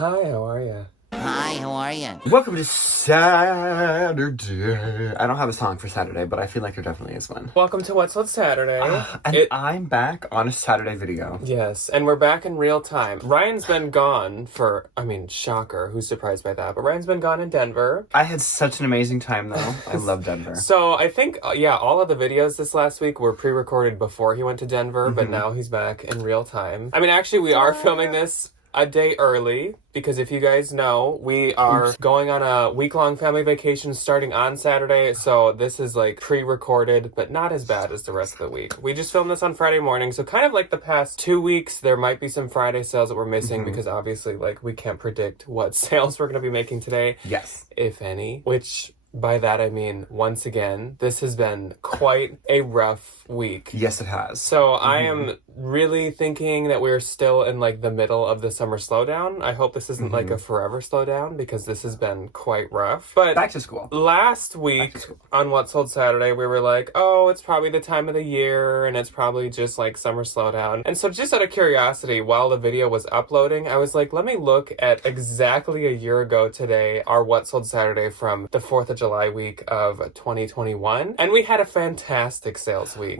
Hi, how are you? Hi, how are you? Welcome to Saturday. I don't have a song for Saturday, but I feel like there definitely is one. Welcome to What's on Saturday. I'm back on a Saturday video. Yes, and we're back in real time. Ryan's been gone for, shocker, who's surprised by that? But Ryan's been gone in Denver. I had such an amazing time, though. I love Denver. So I think, all of the videos this last week were pre-recorded before he went to Denver, but now he's back in real time. Actually, we are filming this a day early, because if you guys know, we are going on a week-long family vacation starting on Saturday, so this is like pre-recorded, but not as bad as the rest of the week. We just filmed this on Friday morning, so kind of like the past 2 weeks, there might be some Friday sales that we're missing, because obviously, we can't predict what sales we're going to be making today. Yes. If any, which... By that I mean, once again, this has been quite a rough week. Yes, it has. So I am really thinking that we're still in the middle of the summer slowdown. I hope this isn't a forever slowdown, because this has been quite rough. But back to school. Last week on What Sold Saturday, we were like, oh, it's probably the time of the year and it's probably just summer slowdown. And so just out of curiosity, while the video was uploading, I was like, let me look at exactly a year ago today, our What Sold Saturday from the 4th of July week of 2021, and we had a fantastic sales week.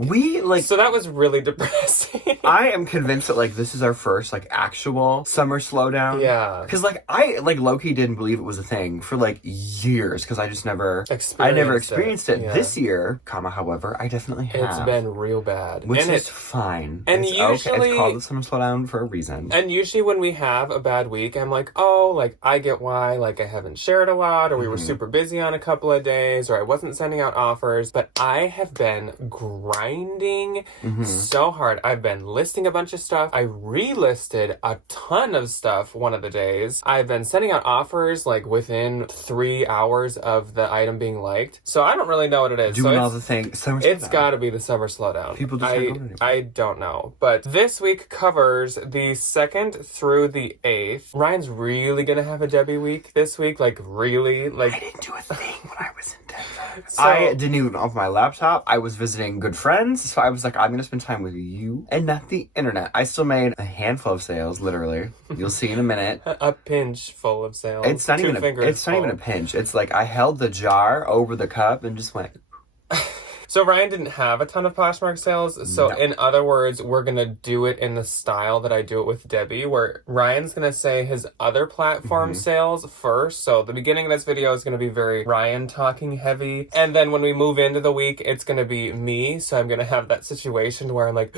So that was really depressing. I am convinced that this is our first actual summer slowdown. Yeah. Because I low-key didn't believe it was a thing for years, because I just never experienced it. Yeah. This year, however, I definitely have. It's been real bad. Which is fine. And it's usually okay. It's called the summer slowdown for a reason. And usually when we have a bad week, I'm like, oh, I get why, I haven't shared a lot, or we were super busy on a couple of days, or I wasn't sending out offers, but I have been grinding so hard. I've been listing a bunch of stuff. I relisted a ton of stuff one of the days. I've been sending out offers within 3 hours of the item being liked. So I don't really know what it is. Doing all the things. It's got to be the summer slowdown. People just I don't know. But this week covers the 2nd through the 8th. Ryan's really going to have a Debbie week this week. Really. I didn't do a thing when I was in Denver. So, I didn't even open my laptop. I was visiting good friends. So I was like, I'm going to spend time with you and not the internet. I still made a handful of sales, literally. You'll see in a minute. A pinch full of sales. It's not even a pinch. It's I held the jar over the cup and just went... So Ryan didn't have a ton of Poshmark sales. So in other words, we're going to do it in the style that I do it with Debbie, where Ryan's going to say his other platform sales first. So the beginning of this video is going to be very Ryan talking heavy. And then when we move into the week, it's going to be me. So I'm going to have that situation where I'm like...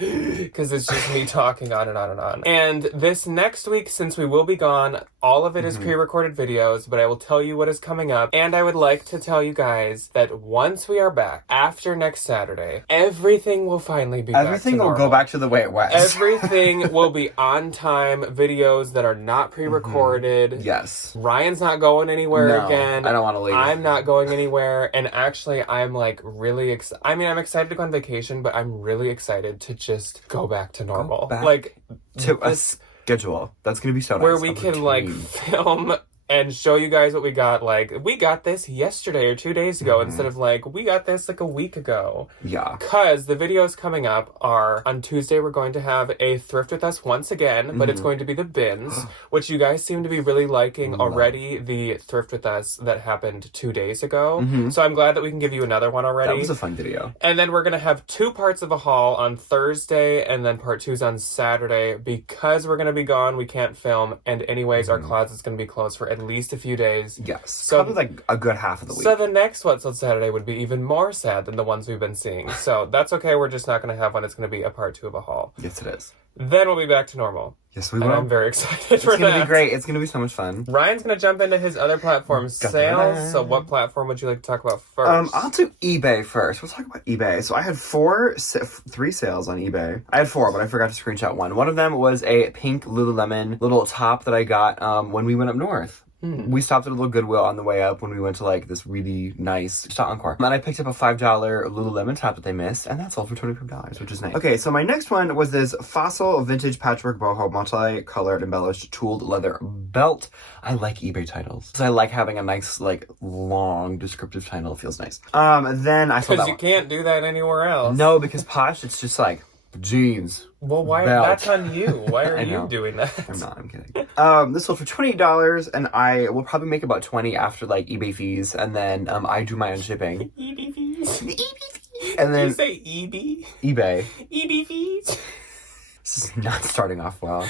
because it's just me talking on and on and on. And this next week, since we will be gone, all of it is pre-recorded videos, but I will tell you what is coming up. And I would like to tell you guys that once we are back, after next Saturday, everything will finally be back to normal. Everything will go back to the way it was. Everything will be on time, videos that are not pre-recorded. Yes. Ryan's not going anywhere again. I don't want to leave. I'm not going anywhere. And actually, I'm really excited. I'm excited to go on vacation, but I'm really excited to just go back to normal. To a schedule. That's going to be so nice. Where we can film and show you guys what we got. We got this yesterday or 2 days ago instead of we got this a week ago. Yeah. Because the videos coming up are, on Tuesday we're going to have a thrift with us once again, but it's going to be the bins, which you guys seem to be really liking already, the thrift with us that happened 2 days ago. So I'm glad that we can give you another one already. That was a fun video. And then we're going to have 2 parts of a haul on Thursday, and then part 2's on Saturday. Because we're going to be gone, we can't film, and anyways, our closet's going to be closed for at least a few days. Yes. So probably a good half of the week. So the next What's on Saturday would be even more sad than the ones we've been seeing. So that's okay. We're just not going to have one. It's going to be a part 2 of a haul. Yes, it is. Then we'll be back to normal. Yes, we will. And I'm very excited for that. It's going to be great. It's going to be so much fun. Ryan's going to jump into his other platform sales. So what platform would you like to talk about first? I'll do eBay first. We'll talk about eBay. So I had 3 sales on eBay. I had 4, but I forgot to screenshot one. One of them was a pink Lululemon little top that I got when we went up north. We stopped at a little Goodwill on the way up when we went to this really nice Encore. And I picked up a $5 Lululemon top that they missed, and that sold for $25, which is nice. Okay, so my next one was this Fossil Vintage Patchwork Boho Multi-Colored Embellished Tooled Leather Belt. I like eBay titles. I like having a nice, long descriptive title. It feels nice. Then I saw that Because you can't do that anywhere else. No, because Posh, it's just jeans. Well, why? Belt. That's on you. Why are I you know. doing that? I'm not. I'm kidding. This sold for $28, and I will probably make about $20 after like eBay fees, and then I do my own shipping. EB fees. And then Did you say EB? eBay. EB fees. This is not starting off well.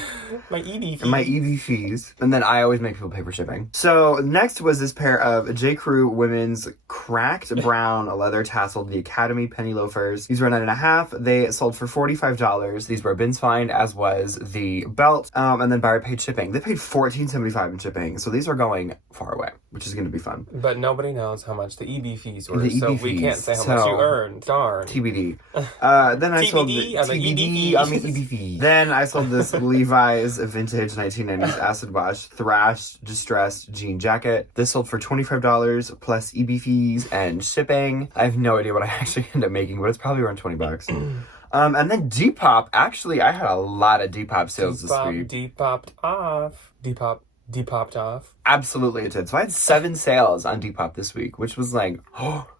My EB fees. My EB fees. And then I always make people pay for shipping. So next was this pair of J. Crew women's cracked brown leather tasseled the Academy penny loafers. These were 9.5. They sold for $45. These were bins find, as was the belt. And then buyer paid shipping. They paid $14.75 in shipping. So these are going far away, which is going to be fun. But nobody knows how much the EB fees were, The so EB we fees. can't say how much you earned. Darn. TBD. Then I sold the on the TBD on the EB fees. Then I sold this Levi's vintage 1990s acid wash thrashed distressed jean jacket. This sold for $25 plus EB fees and shipping. I have no idea what I actually end up making, but it's probably around $20. And then Depop. Actually, I had a lot of Depop sales this week. Depopped off. Depopped off. Absolutely, it did. So I had 7 sales on Depop this week, which was like,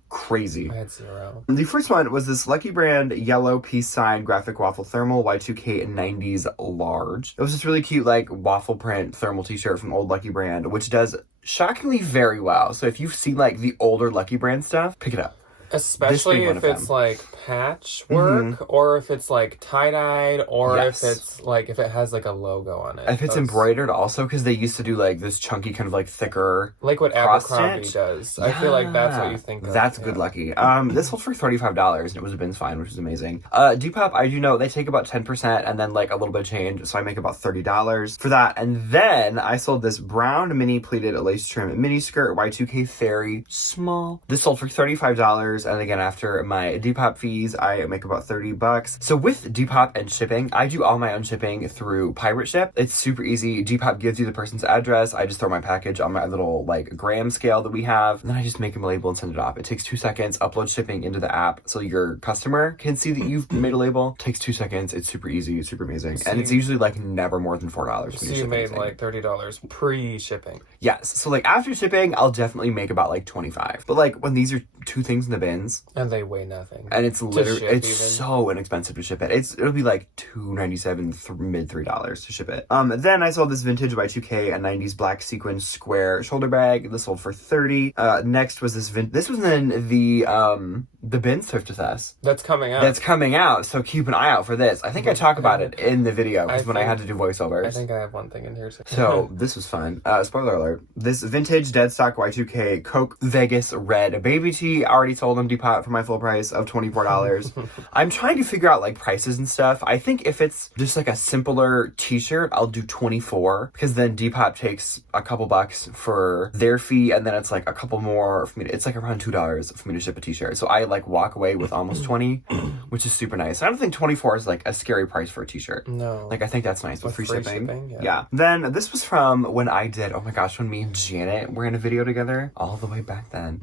crazy. I had 0. The first one was this Lucky Brand yellow peace sign graphic waffle thermal Y2K 90s large. It was this really cute like waffle print thermal t-shirt from old Lucky Brand, which does shockingly very well. So if you've seen like the older Lucky Brand stuff, pick it up. Especially if it's like patchwork, or if it's like tie-dyed, or if it's like, if it has like a logo on it. If it's embroidered also, because they used to do like this chunky kind of like thicker, like what Abercrombie does. I feel like that's what you think of. That's good lucky. This sold for $35 and it was a bins fine, which was amazing. Depop, I do know they take about 10% and then like a little bit of change, so I make about $30 for that. And then I sold this brown mini pleated lace trim mini skirt Y2K Fairy small. This sold for $35. And again, after my Depop fees, I make about $30. So with Depop and shipping, I do all my own shipping through Pirate Ship. It's super easy. Depop gives you the person's address. I just throw my package on my little like gram scale that we have. And then I just make them a label and send it off. It takes 2 seconds, upload shipping into the app so your customer can see that you've made a label. It takes 2 seconds. It's super easy. It's super amazing. So and it's usually like never more than $4. So you made like $30 pre-shipping. Yes. So like after shipping, I'll definitely make about like 25. But like when these are 2 things in the bins, and they weigh nothing, and it's literally so inexpensive to ship it. It'll be like $2.97, mid $3 to ship it. Then I sold this vintage Y2K a 90s black sequin square shoulder bag. This sold for $30. Next was this was in the bins thrift with us. That's coming out. That's coming out. So keep an eye out for this. I think I talk about it in the video because when I had to do voiceovers. I think I have one thing in here too. So this was fun. Spoiler alert. This vintage dead stock Y2K Coke Vegas red baby tee already sold on Depop for my full price of $24. I'm trying to figure out like prices and stuff. I think if it's just like a simpler t-shirt, I'll do $24 because then Depop takes a couple bucks for their fee and then it's like a couple more for me it's like around $2 for me to ship a t-shirt. So I like walk away with almost 20, which is super nice. I don't think 24 is like a scary price for a t-shirt. No. Like I think that's nice with free shipping. Yeah. Then this was from when I did, oh my gosh, when me and Janet were in a video together all the way back then,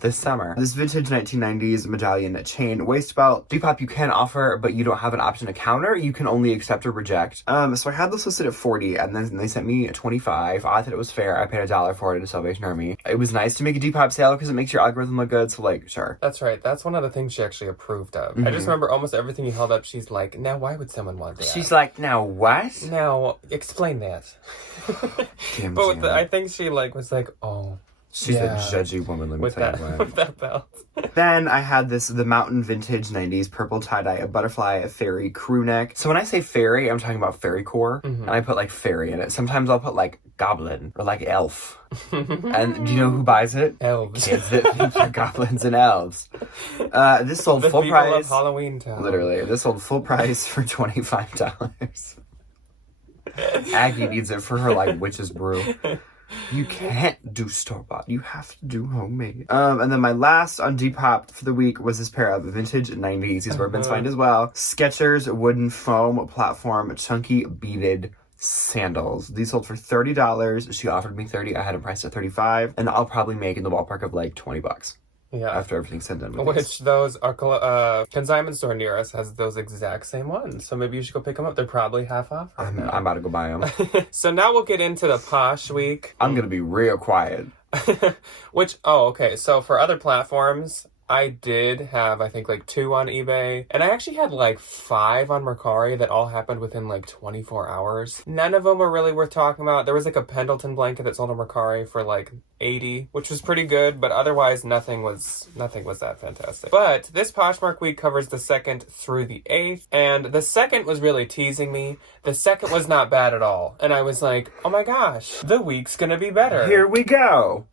this summer. This vintage 1990s medallion chain waist belt. Depop you can offer, but you don't have an option to counter. You can only accept or reject. So I had this listed at $40 and then they sent me $25. I thought it was fair. I paid $1 for it at a Salvation Army. It was nice to make a Depop sale because it makes your algorithm look good. So like, sure. That's right. That's one of the things she actually approved of. I just remember almost everything you held up. She's like, now why would someone want that? She's like, now what? Now explain that. Damn, but I think she like was like, oh. She's a judgy woman, let me tell you what. With that belt. Then I had the Mountain Vintage 90s purple tie-dye, a butterfly, a fairy crew neck. So when I say fairy, I'm talking about fairy core, and I put like fairy in it. Sometimes I'll put like goblin or like elf. And do you know who buys it? Elves. Kids that think they're goblins and elves. This sold full price. Of Halloween Town. Literally, this sold full price for $25. Aggie needs it for her like witch's brew. You can't do store-bought. You have to do homemade. And then my last on Depop for the week was this pair of vintage 90s. These were bins find as well. Skechers wooden foam platform chunky beaded sandals. These sold for $30. She offered me $30. I had them priced at $35. And I'll probably make in the ballpark of like $20. Yeah. After everything's said and done with Which this. those are consignment store near us has those exact same ones. So maybe you should go pick them up. They're probably half off right now. I'm about to go buy them. So now we'll get into the Posh week. I'm going to be real quiet. Okay. So for other platforms, I did have, I think, like 2 on eBay. And I actually had like 5 on Mercari that all happened within like 24 hours. None of them were really worth talking about. There was like a Pendleton blanket that sold on Mercari for like 80, which was pretty good, but otherwise nothing was that fantastic. But this Poshmark week covers the 2nd through the 8th, and the 2nd was really teasing me. The 2nd was not bad at all. And I was like, oh my gosh, the week's gonna be better. Here we go.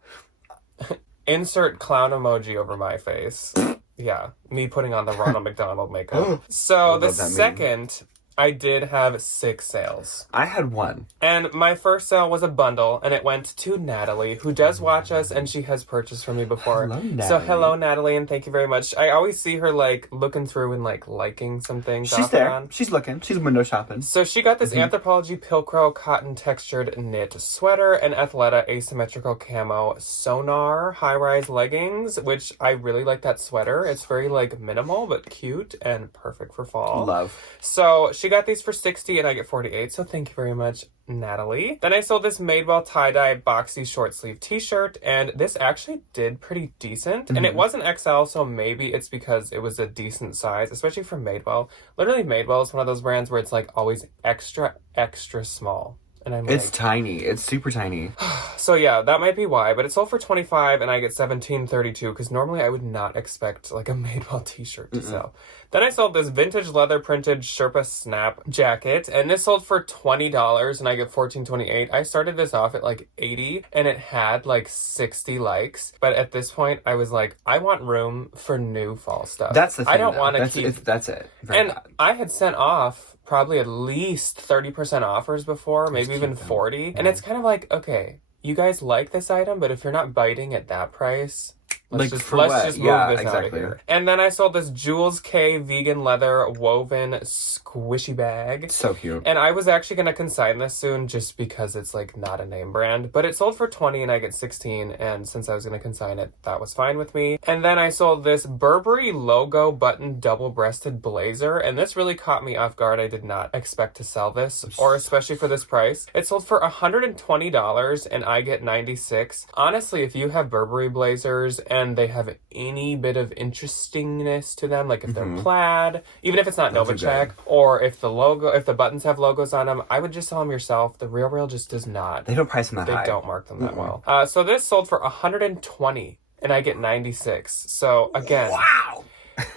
Insert clown emoji over my face. Yeah, me putting on the Ronald McDonald makeup. So the 2nd, I did have 6 sales. I had 1. And my first sale was a bundle, and it went to Natalie, who does watch us, and she has purchased from me before. Hello, Natalie. So hello, Natalie, and thank you very much. I always see her, like, looking through and, like, liking some things. She's there. She's looking. She's window shopping. So she got this Anthropologie Pilcrow cotton textured knit sweater and Athleta asymmetrical camo Sonar high-rise leggings, which I really like that sweater. It's very, like, minimal but cute and perfect for fall. Love. So she got these for 60 and I get 48, so thank you very much, Natalie. Then I sold this Madewell tie-dye boxy short sleeve t-shirt, and this actually did pretty decent. And it wasn't XL, so maybe it's because it was a decent size, especially for Madewell. Literally, Madewell is one of those brands where it's like always extra, extra small. And I'm It's like, tiny. It's super tiny. so yeah, that might be why, but it sold for 25 and I get 17.32 because normally I would not expect like a Madewell t-shirt to sell. Then I sold this vintage leather printed Sherpa Snap jacket, and this sold for $20 and I get 14.28. I started this off at like 80 and it had like 60 likes, but at this point I was like, I want room for new fall stuff. That's the thing. I don't want to keep. That's it. Very And bad. I had sent off probably at least 30% offers before, maybe even 40. And it's kind of like, okay, you guys like this item, but if you're not biting at that price, let's just move this out of here. And then I sold this Jules K vegan leather woven squishy bag. So cute. And I was actually going to consign this soon just because it's like not a name brand, but it sold for 20 and I get 16. And since I was going to consign it, that was fine with me. And then I sold this Burberry logo button double-breasted blazer. And this really caught me off guard. I did not expect to sell this, or especially for this price. It sold for $120 and I get 96. Honestly, if you have Burberry blazers and they have any bit of interestingness to them, like if they're plaid, even if it's not Novacek, or if the buttons have logos on them, I would just sell them yourself. The RealReal just does not. They don't price them that high. They don't mark them that well. So this sold for $120 and I get 96. So again, wow.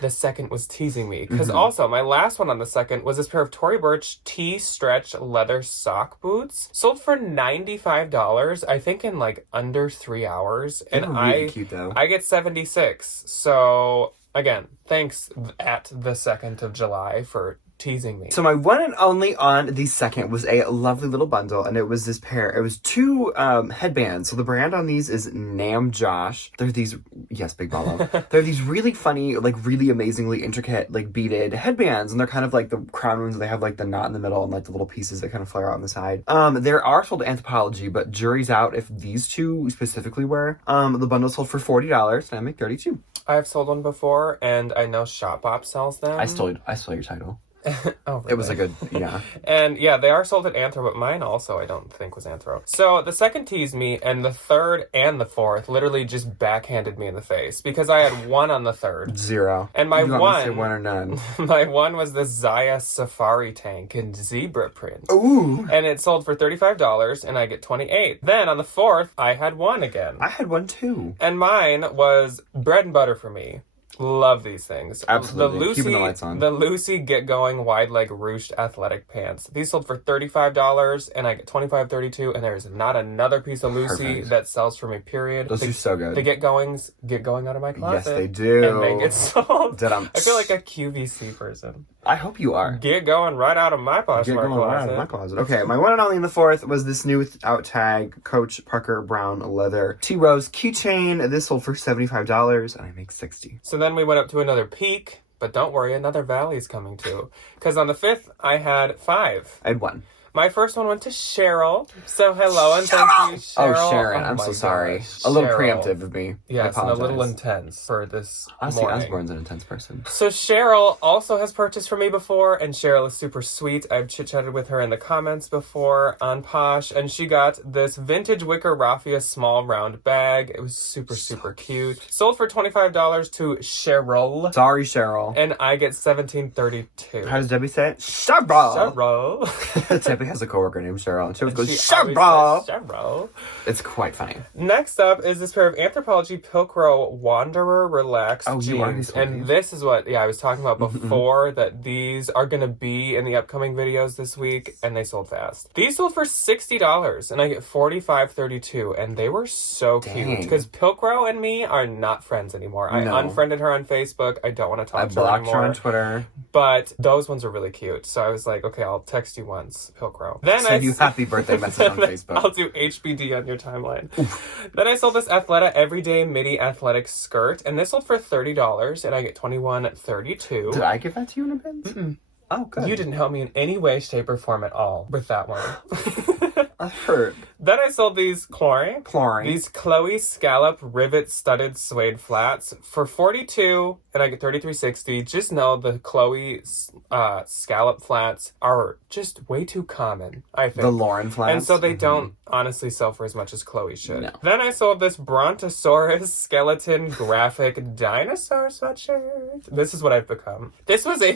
The 2nd was teasing me because also my last one on the 2nd was this pair of Tory Burch T-stretch leather sock boots, sold for $95, I think in like under 3 hours, and really cute, though. I get 76. So again, thanks at the 2nd of July for teasing me. So my one and only on the 2nd was a lovely little bundle, and it was this pair. It was 2 headbands. So the brand on these is Nam Josh. They're these, yes, Big Bolo. They're these really funny, like really amazingly intricate, like beaded headbands, and they're kind of like the crown ones. They have like the knot in the middle and like the little pieces that kind of flare out on the side. There are sold at Anthropologie, but jury's out if these 2 specifically were. The bundle sold for $40, and I make 32. I have sold one before, and I know Shopbop sells them. I stole your title. Oh, really? It was a good, yeah. And yeah, they are sold at Anthro, but mine also I don't think was Anthro. So the 2nd teased me, and the 3rd and the 4th literally just backhanded me in the face because I had 1 on the 3rd. 0. And my you want me to say 1 or none. My 1 was the Zaya Safari tank in zebra print. Ooh. And it sold for $35 and I get 28. Then on the 4th, I had 1 again. I had 1 too. And mine was bread and butter for me. Love these things. Absolutely. Keeping the lights on. The Lucy Get Going wide leg ruched athletic pants. These sold for $35 and I get $25.32, and there's not another piece of Lucy that sells for me, period. Those are so good. The get going out of my closet. Yes, they do. And they get sold. Da-dum. I feel like a QVC person. I hope you are. Get going right out of my Poshmark closet. Right out of my closet. Okay, my one and only in the 4th was this new out tag Coach Parker Brown leather T-Rose keychain. This sold for $75 and I make 60. So then we went up to another peak, but don't worry, another valley's coming too. Because on the 5th, I had 5. I had 1. My first one went to Cheryl. So hello and thank you, Cheryl. Oh, Sharon, I'm my so sorry. gosh, A little Cheryl. preemptive of me. Yes, I and a apologize. little intense for this Honestly, morning. Osborne's an intense person. So Cheryl also has purchased from me before, and Cheryl is super sweet. I've chit-chatted with her in the comments before on Posh, and she got this vintage wicker raffia small round bag. It was super, super cute. Sold for $25 to Cheryl. Sorry, Cheryl. And I get $17.32. How does Debbie say it? Cheryl. Cheryl. Debbie has a coworker named Cheryl, and she always goes, She always Cheryl. says Cheryl. It's quite funny. Next up is this pair of Anthropologie Pilcrow Wanderer Relaxed Oh, you already jeans. sold And these? this is what, I was talking about before, that these are going to be in the upcoming videos this week, and they sold fast. These sold for $60, and I get $45.32, and they were so cute. Dang. Because Pilcrow and me are not friends anymore. I No. unfriended her on Facebook. I don't want to I talk to her blocked anymore. her on Twitter. But those ones are really cute. So I was like, okay, I'll text you once, Pilcrow. Then Send you happy birthday message on Facebook. I'll do HBD on your timeline. Then I sold this Athleta Everyday Midi Athletic Skirt, and this sold for $30, and I get $21.32. Did I give that to you in a bin? Oh, good. You didn't help me in any way, shape, or form at all with that one. I heard. Then I sold these Chlorine. These Chloe Scallop Rivet Studded Suede Flats for $42, and I get $33.60. Just know the Chloe Scallop Flats are just way too common, I think. The Lauren flats. And so they don't honestly sell for as much as Chloe should. No. Then I sold this Brontosaurus Skeleton Graphic Dinosaur sweatshirt. This is what I've become. This was a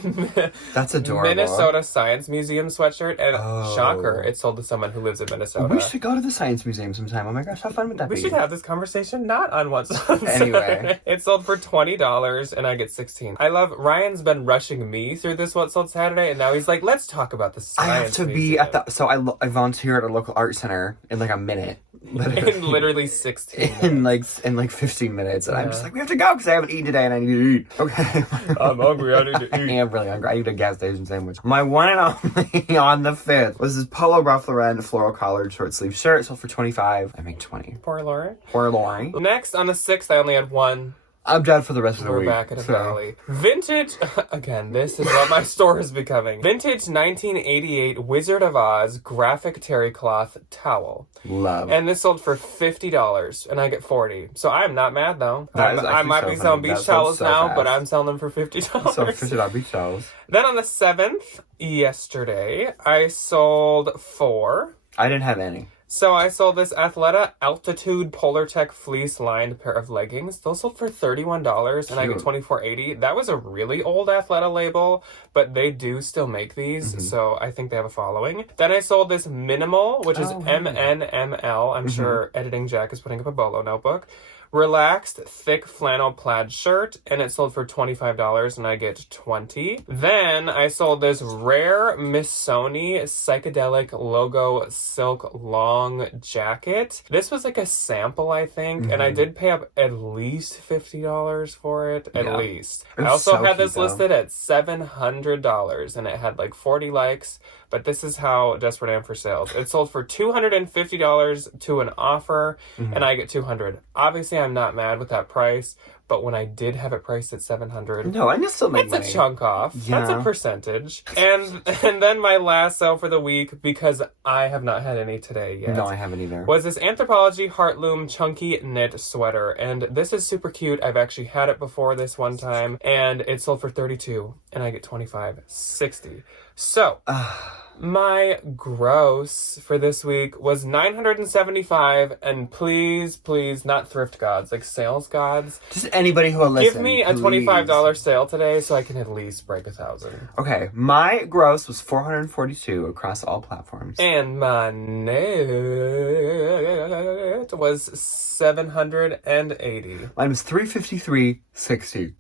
That's adorable. Minnesota Science Museum sweatshirt, and Oh. shocker, it sold to someone who lives in Minnesota. We should go to the Science Museum sometime. Oh my gosh, how fun would that We be? should have this conversation not on What's on Anyway. Saturday. It sold for $20 and I get $16. I love Ryan's been rushing me through this What Sold Saturday, and now he's like, let's talk about the I Science have to be Museum. at the. So I volunteer at a local art center in like a minute. in literally 16 in like 15 minutes, and I'm just like, we have to go because I haven't eaten today and I need to eat. Okay. I'm hungry, I need to I eat. am really hungry. I need a gas station sandwich. My one and only on the 5th was this Polo Ralph Lauren floral collared short sleeve shirt. Sold for $25. I make $20. Poor Lori. Poor Lori. Next, on the 6th, I only had one. I'm dead for the rest of the We're week. back at a so. valley. Vintage, again, this is what my store is becoming. Vintage 1988 Wizard of Oz graphic terry cloth towel. Love. And this sold for $50, and I get $40. So I'm not mad, though. That is I actually might so be funny. selling That beach sold towels so now, fast. but I'm selling them for $50. So $50 beach towels. Then on the 7th, yesterday, I sold 4. I didn't have any. So I sold this Athleta Altitude Polar Tech fleece lined pair of leggings. Those sold for $31 and I get Cute. $24.80. That was a really old Athleta label, but they do still make these, so I think they have a following. Then I sold this Minimal, which is MNML. I'm sure Editing Jack is putting up a bolo notebook. Relaxed, thick flannel plaid shirt, and it sold for $25, and I get $20. Then I sold this rare Missoni psychedelic logo silk long jacket. This was like a sample, I think, and I did pay up at least $50 for it, at least. I It's also so had cute, this though. listed at $700, and it had like 40 likes. But this is how desperate I am for sales. It sold for $250 to an offer, and I get $200. Obviously, I'm not mad with that price, but when I did have it priced at $700, No, I can still make that's money. a chunk off. That's a Yeah. percentage. And then my last sale for the week, because I have not had any today yet. No, I haven't either. Was this Anthropologie Heartloom chunky knit sweater, and this is super cute. I've actually had it before this one time, and it sold for $32, and I get $25.60. So my gross for this week was $975, and please, not thrift gods, like sales gods. Just anybody who will listen. Give me a please. $25 sale today so I can at least break 1,000. Okay, my gross was $442 across all platforms. And my net was $780. Mine was $353.60.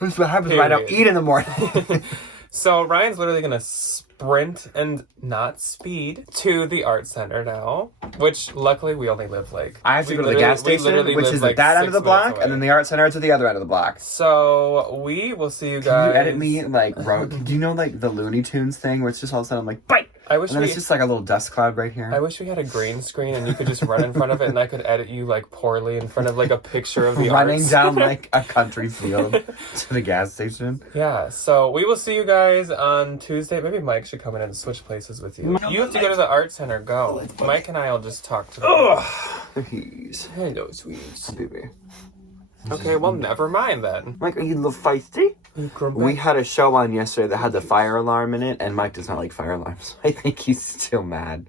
This is what happens when I don't Period. eat in the morning. So Ryan's literally gonna sprint and not speed to the art center now, which luckily we only live like. I have to we go to the literally- gas we station, literally which live, is like, at that end of 6 the block, minutes and then away. the art center is at the other end of the block. So we will see you Can guys. you edit me like do you know like the Looney Tunes thing where it's just all of a sudden I'm like bite? I wish And then it's just like a little dust cloud right here. I wish we had a green screen and you could just run in front of it and I could edit you like poorly in front of like a picture of the Running arts. down like a country field to the gas station. Yeah, so we will see you guys on Tuesday. Maybe Mike should come in and switch places with you. You have to go to the art center. Go. Mike and I will just talk to them. He's Hello, sweeties. baby. Okay, well, never mind then. Mike, are you a little feisty? We had a show on yesterday that had the fire alarm in it, and Mike does not like fire alarms. I think he's still mad.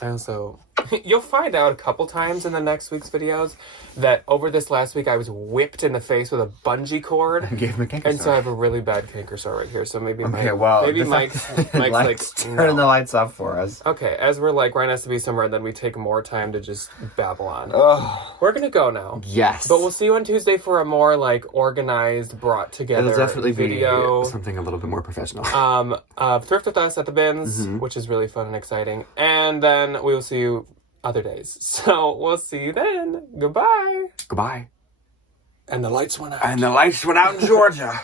I also... You'll find out a couple times in the next week's videos that over this last week I was whipped in the face with a bungee cord. I gave him a canker And so sore. I have a really bad canker sore right here. So maybe Okay, well, maybe Mike's like turn the lights off for us. Okay, as we're like Ryan has to be somewhere, and then we take more time to just babble on. Oh, We're gonna go now. yes. But we'll see you on Tuesday for a more like organized, brought together It'll definitely video. be something a little bit more professional. Thrift with us at the bins, which is really fun and exciting. And then we will see you other days. So we'll see you then. Goodbye. Goodbye. And the lights went out. And the lights went out in Georgia.